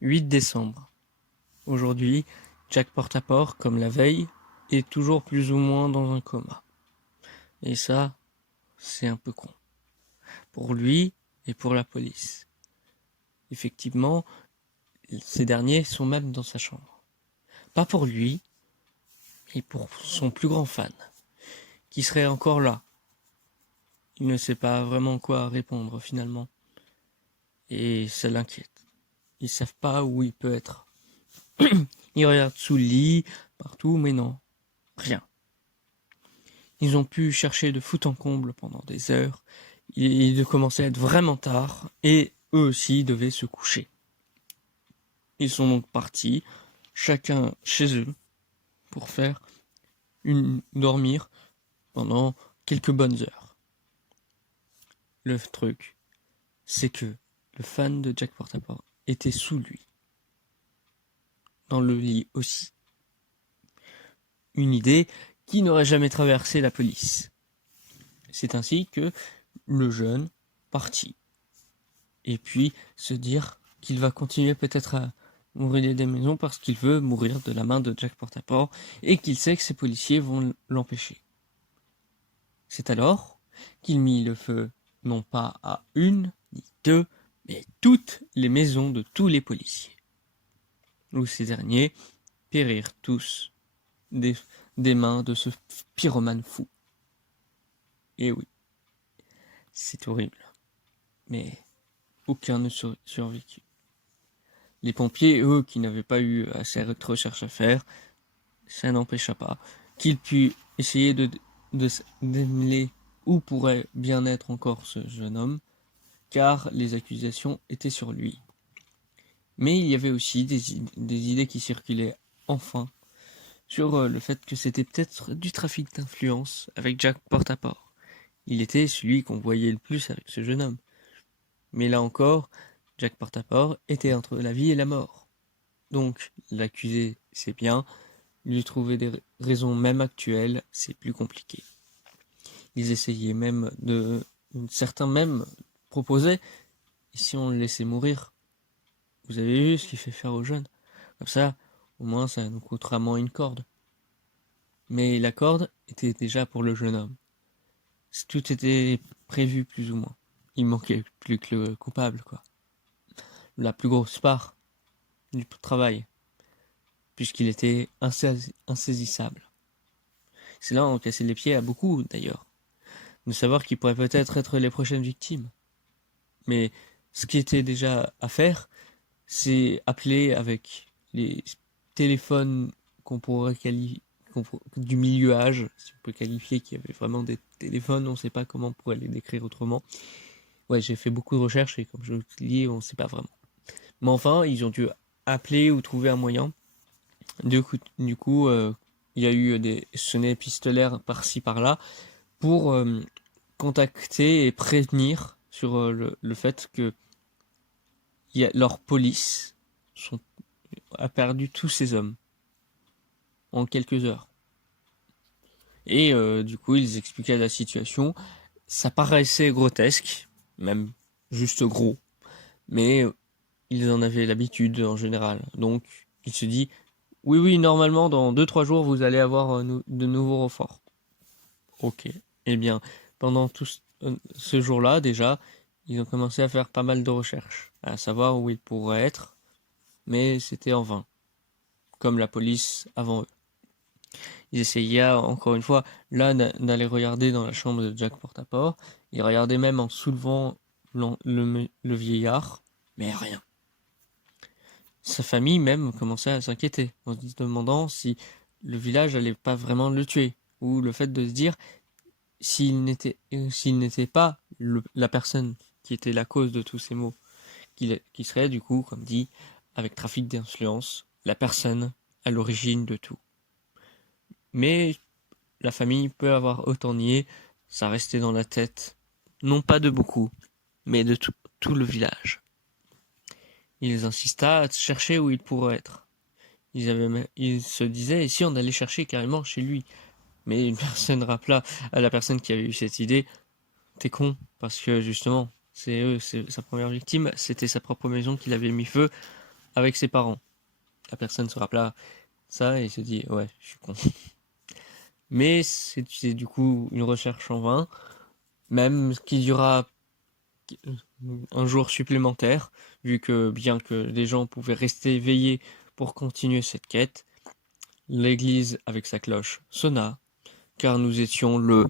8 décembre. Aujourd'hui, Jack Portaport, comme la veille, est toujours plus ou moins dans un coma. Et ça, c'est un peu con. Pour lui et pour la police. Effectivement, ces derniers sont même dans sa chambre. Pas pour lui, mais pour son plus grand fan, qui serait encore là. Il ne sait pas vraiment quoi répondre finalement. Et ça l'inquiète. Ils savent pas où il peut être. Ils regardent sous le lit, partout, mais non, rien. Ils ont pu chercher de fond en comble pendant des heures. Il commençait à être vraiment tard, et eux aussi devaient se coucher. Ils sont donc partis, chacun chez eux, pour dormir pendant quelques bonnes heures. Le truc, c'est que le fan de Jack Portaport était sous lui, dans le lit aussi. Une idée qui n'aurait jamais traversé la police. C'est ainsi que le jeune partit. Et puis se dire qu'il va continuer peut-être à mourir des maisons parce qu'il veut mourir de la main de Jack Portaport et qu'il sait que ses policiers vont l'empêcher. C'est alors qu'il mit le feu non pas à une ni deux, mais toutes les maisons de tous les policiers, où ces derniers périrent tous des mains de ce pyromane fou. Et oui, c'est horrible, mais aucun ne survécut. Les pompiers, eux, qui n'avaient pas eu assez de recherche à faire, ça n'empêcha pas qu'ils puissent essayer de démêler où pourrait bien être encore ce jeune homme, car les accusations étaient sur lui. Mais il y avait aussi des idées qui circulaient enfin sur le fait que c'était peut-être du trafic d'influence avec Jack Portaport. Il était celui qu'on voyait le plus avec ce jeune homme. Mais là encore, Jack Portaport était entre la vie et la mort. Donc, l'accusé, c'est bien, lui trouver des raisons même actuelles, c'est plus compliqué. Ils essayaient même certains même proposaient, et si on le laissait mourir, vous avez vu ce qu'il fait faire aux jeunes, comme ça, au moins ça nous coûtera moins une corde. Mais la corde était déjà pour le jeune homme. Tout était prévu plus ou moins. Il manquait plus que le coupable, quoi. La plus grosse part du travail, puisqu'il était insaisissable. C'est là on cassait les pieds à beaucoup, d'ailleurs, de savoir qu'ils pourraient peut-être être les prochaines victimes. Mais ce qui était déjà à faire, c'est appeler avec les téléphones qu'on pourrait qualifier du milieu âge, si on peut qualifier qu'il y avait vraiment des téléphones, on ne sait pas comment on pourrait les décrire autrement. Ouais, j'ai fait beaucoup de recherches et comme je vous dis, on ne sait pas vraiment. Mais enfin, ils ont dû appeler ou trouver un moyen. Du coup, il y a eu des sonnets épistolaires par-ci par-là pour contacter et prévenir sur le fait que leur police a perdu tous ses hommes en quelques heures. Et du coup, ils expliquaient la situation. Ça paraissait grotesque, même juste gros, mais ils en avaient l'habitude en général. Donc, il se dit, oui, normalement, dans 2-3 jours, vous allez avoir de nouveaux renforts. Ok. Eh bien, pendant tout ce jour-là, déjà, ils ont commencé à faire pas mal de recherches, à savoir où ils pourraient être, mais c'était en vain, comme la police avant eux. Ils essayaient encore une fois là d'aller regarder dans la chambre de Jack Portaport. Ils regardaient même en soulevant le vieillard, mais rien. Sa famille même commençait à s'inquiéter en se demandant si le village allait pas vraiment le tuer, ou le fait de se dire s'il n'était pas la personne qui était la cause de tous ces maux, qui serait du coup, comme dit, avec trafic d'influence, la personne à l'origine de tout. Mais la famille peut avoir autant nié, ça restait dans la tête, non pas de beaucoup, mais de tout le village. Ils insista à chercher où il pourrait être. Ils se disaient, et si on allait chercher carrément chez lui? Mais une personne rappela à la personne qui avait eu cette idée, t'es con, parce que justement, c'est sa première victime, c'était sa propre maison qu'il avait mis feu avec ses parents. La personne se rappela ça et se dit ouais, je suis con. Mais c'est du coup une recherche en vain, même qu'il y aura un jour supplémentaire, vu que bien que les gens pouvaient rester éveillés pour continuer cette quête, l'église avec sa cloche sonna, car nous étions le